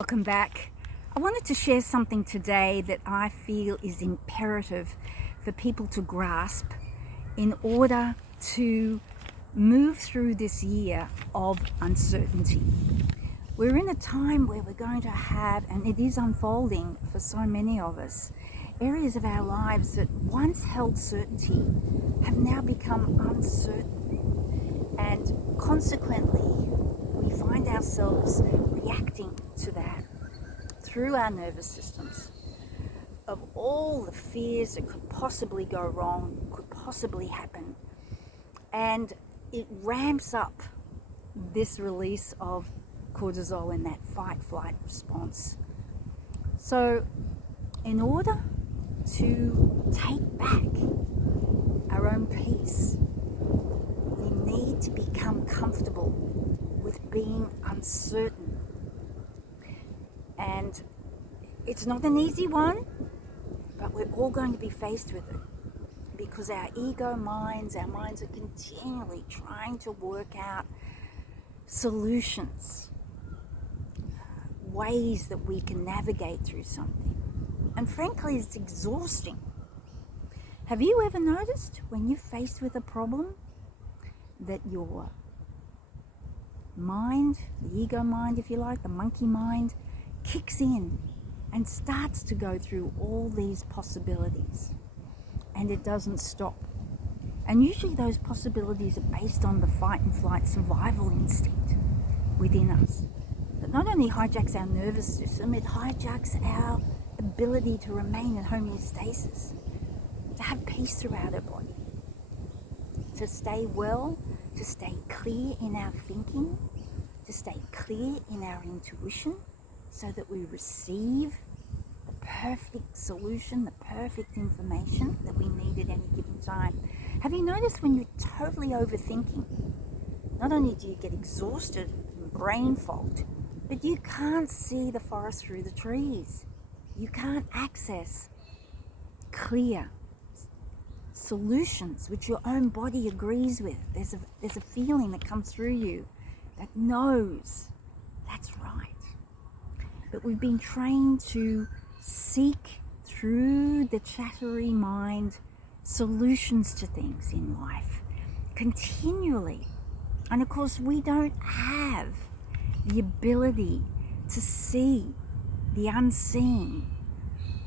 Welcome back. I wanted to share something today that I feel is imperative for people to grasp in order to move through this year of uncertainty. We're in a time where we're going to have, and it is unfolding for so many of us, areas of our lives that once held certainty have now become uncertain, and consequently we find ourselves reacting to that through our nervous systems of all the fears that could possibly go wrong, could possibly happen, and it ramps up this release of cortisol in that fight-flight response. So in order to take back our own peace, we need to become comfortable with being uncertain. And it's not an easy one, but we're all going to be faced with it because our minds are continually trying to work out solutions, ways that we can navigate through something. And frankly, it's exhausting. Have you ever noticed when you're faced with a problem that your mind, the ego mind if you like, the monkey mind, kicks in and starts to go through all these possibilities, and it doesn't stop? And usually those possibilities are based on the fight and flight survival instinct within us that not only hijacks our nervous system, it hijacks our ability to remain in homeostasis, to have peace throughout our body, to stay well, to stay clear in our thinking, to stay clear in our intuition, so that we receive the perfect solution, the perfect information that we need at any given time. Have you noticed when you're totally overthinking, not only do you get exhausted and brain fogged, but you can't see the forest through the trees. You can't access clear solutions which your own body agrees with. There's a feeling that comes through you that knows that's right. But we've been trained to seek through the chattery mind solutions to things in life continually. And of course, we don't have the ability to see the unseen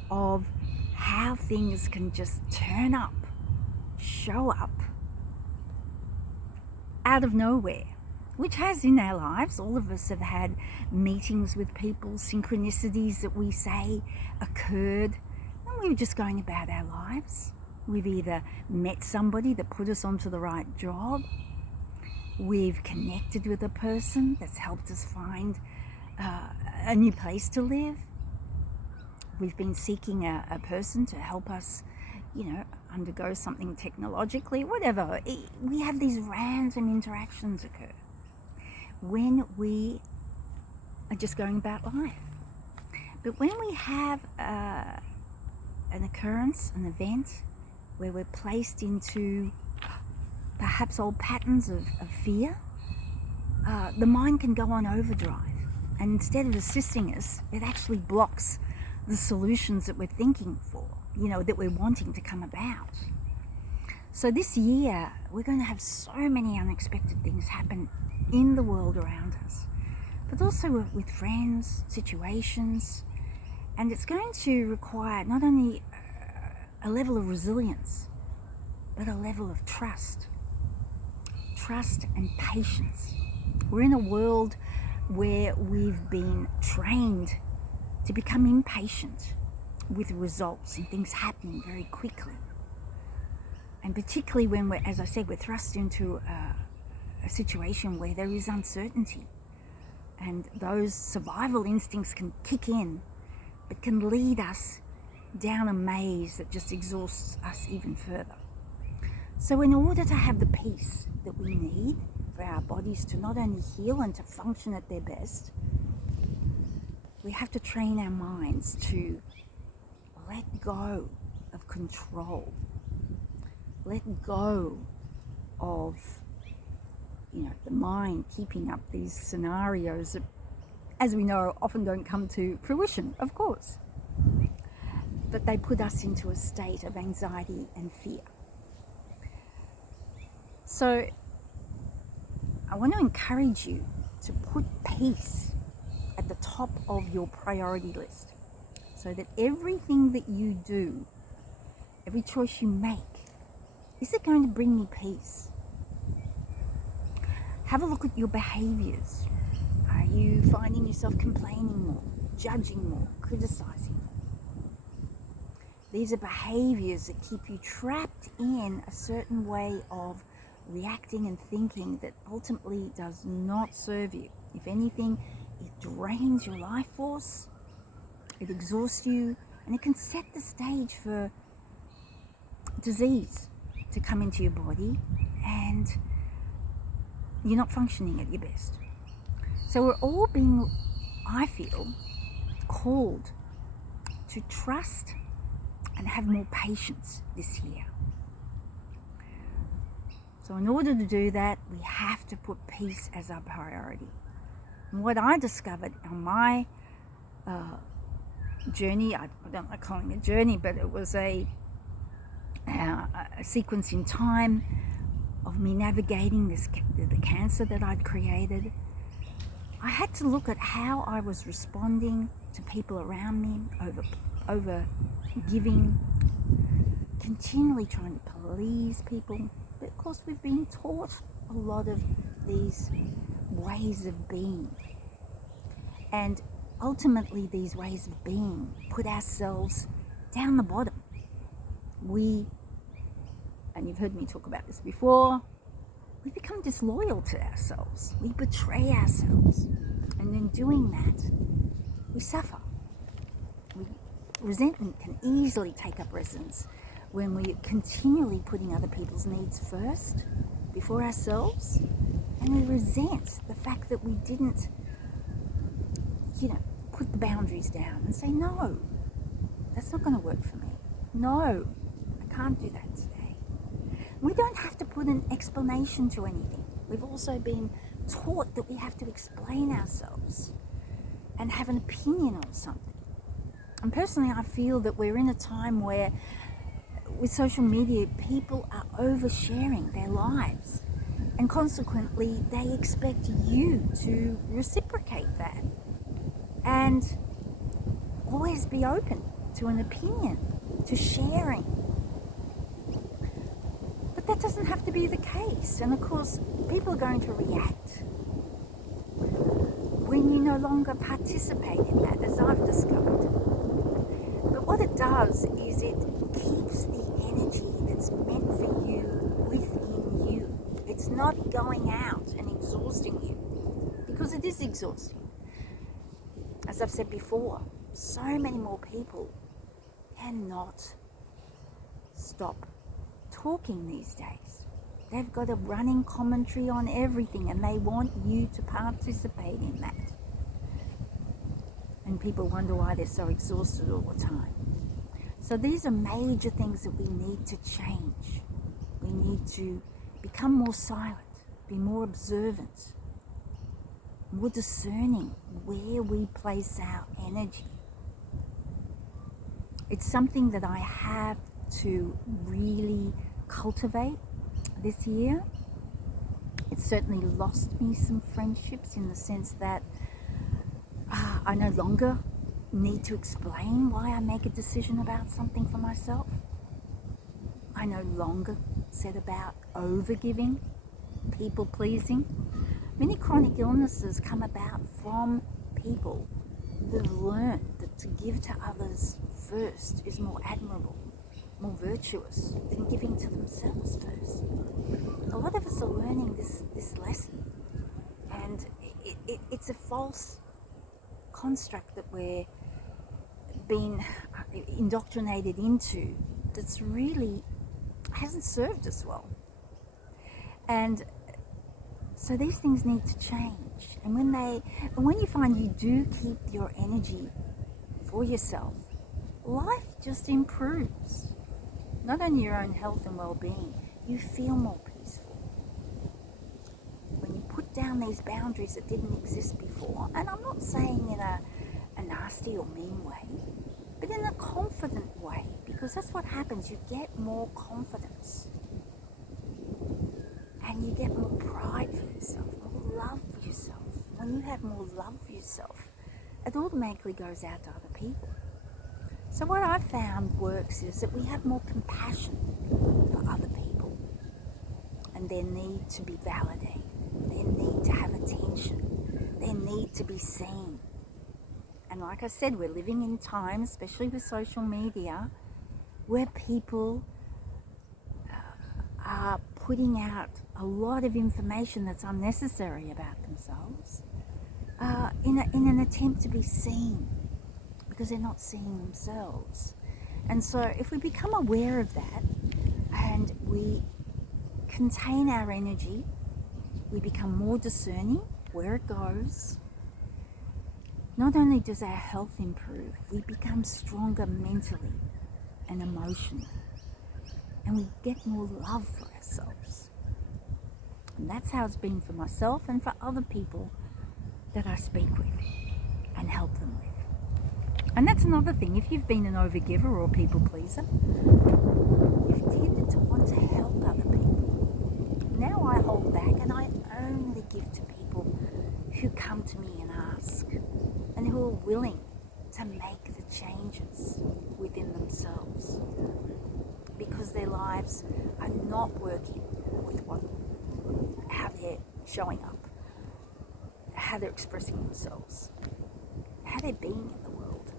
of how things can just turn up, show up out of nowhere, which has in our lives. All of us have had meetings with people, synchronicities that we say occurred, and we were just going about our lives. We've either met somebody that put us onto the right job, we've connected with a person that's helped us find a new place to live, we've been seeking a person to help us, undergo something technologically, whatever. We have these random interactions occur when we are just going about life. But when we have an occurrence, an event, where we're placed into perhaps old patterns of fear, the mind can go on overdrive. And instead of assisting us, it actually blocks the solutions that we're thinking for, that we're wanting to come about. So this year, we're going to have so many unexpected things happen in the world around us, but also with friends, situations, and it's going to require not only a level of resilience, but a level of trust and patience. We're in a world where we've been trained to become impatient with results and things happening very quickly, and particularly when we're thrust into a situation where there is uncertainty, and those survival instincts can kick in, but can lead us down a maze that just exhausts us even further. So in order to have the peace that we need for our bodies to not only heal and to function at their best, we have to train our minds to let go of control, let go of the mind keeping up these scenarios that as we know, often don't come to fruition, of course. But they put us into a state of anxiety and fear. So I want to encourage you to put peace at the top of your priority list, so that everything that you do, every choice you make, is it going to bring me peace? Have a look at your behaviors. Are you finding yourself complaining more, judging more, criticizing more? These are behaviors that keep you trapped in a certain way of reacting and thinking that ultimately does not serve you. If anything, it drains your life force, it exhausts you, and it can set the stage for disease to come into your body, and you're not functioning at your best. So we're all being, I feel, called to trust and have more patience this year. So in order to do that, we have to put peace as our priority. And what I discovered on my journey, I don't like calling it a journey, but it was a sequence in time of me navigating the cancer that I'd created. I had to look at how I was responding to people around me, over giving, continually trying to please people. But of course, we've been taught a lot of these ways of being. And ultimately, these ways of being put ourselves down the bottom. And you've heard me talk about this before, we become disloyal to ourselves. We betray ourselves. And in doing that, we suffer. Resentment can easily take up residence when we're continually putting other people's needs first, before ourselves, and we resent the fact that we didn't, put the boundaries down and say, no, that's not going to work for me. No, I can't do that today. We don't have to put an explanation to anything. We've also been taught that we have to explain ourselves and have an opinion on something. And personally, I feel that we're in a time where, with social media, people are oversharing their lives, and consequently they expect you to reciprocate that and always be open to an opinion, to sharing. But that doesn't have to be the case, and of course people are going to react when you no longer participate in that, as I've discovered. But what it does is it keeps the energy that's meant for you within you. It's not going out and exhausting you, because it is exhausting. As I've said before, so many more people cannot stop talking these days. They've got a running commentary on everything, and they want you to participate in that. And people wonder why they're so exhausted all the time. So these are major things that we need to change. We need to become more silent, be more observant, more discerning where we place our energy. It's something that I have to really cultivate this year. It's certainly lost me some friendships, in the sense that I no longer need to explain why I make a decision about something for myself. I no longer set about overgiving, people pleasing. Many chronic illnesses come about from people who've learned that to give to others first is more admirable, more virtuous than giving to themselves first. A lot of us are learning this lesson, and it's a false construct that we're being indoctrinated into, that's really hasn't served us well. And so these things need to change. And when you find you do keep your energy for yourself, life just improves. Not only your own health and well-being, you feel more peaceful. When you put down these boundaries that didn't exist before. And I'm not saying in a nasty or mean way, but in a confident way, because that's what happens. You get more confidence and you get more pride for yourself, more love for yourself. When you have more love for yourself, it automatically goes out to other people. So what I've found works is that we have more compassion for other people and their need to be validated, their need to have attention, their need to be seen. And like I said, we're living in times, especially with social media, where people are putting out a lot of information that's unnecessary about themselves in an attempt to be seen, because they're not seeing themselves. And so if we become aware of that and we contain our energy, we become more discerning where it goes. Not only does our health improve, we become stronger mentally and emotionally, and we get more love for ourselves. And that's how it's been for myself and for other people that I speak with and help them with. And that's another thing. If you've been an overgiver or a people pleaser, you've tended to want to help other people. Now I hold back and I only give to people who come to me and ask, and who are willing to make the changes within themselves, because their lives are not working with how they're showing up, how they're expressing themselves, how they're being in the world.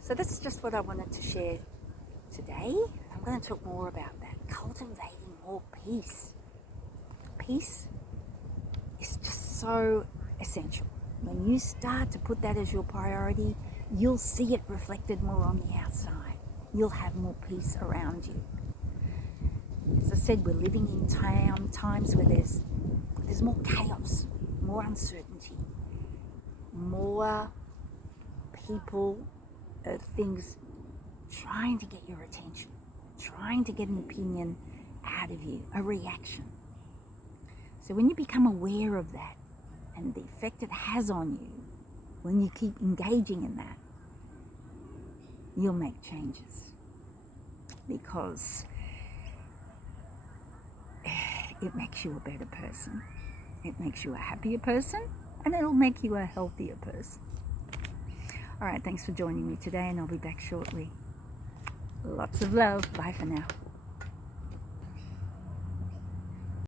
So that's just what I wanted to share today. I'm going to talk more about that, cultivating more peace. Peace is just so essential. When you start to put that as your priority, you'll see it reflected more on the outside. You'll have more peace around you. As I said, we're living in times where there's more chaos, more uncertainty, more people, things trying to get your attention, trying to get an opinion out of you, a reaction. So when you become aware of that and the effect it has on you, when you keep engaging in that, you'll make changes, because it makes you a better person. It makes you a happier person, and it'll make you a healthier person. All right, thanks for joining me today, and I'll be back shortly. Lots of love. Bye for now.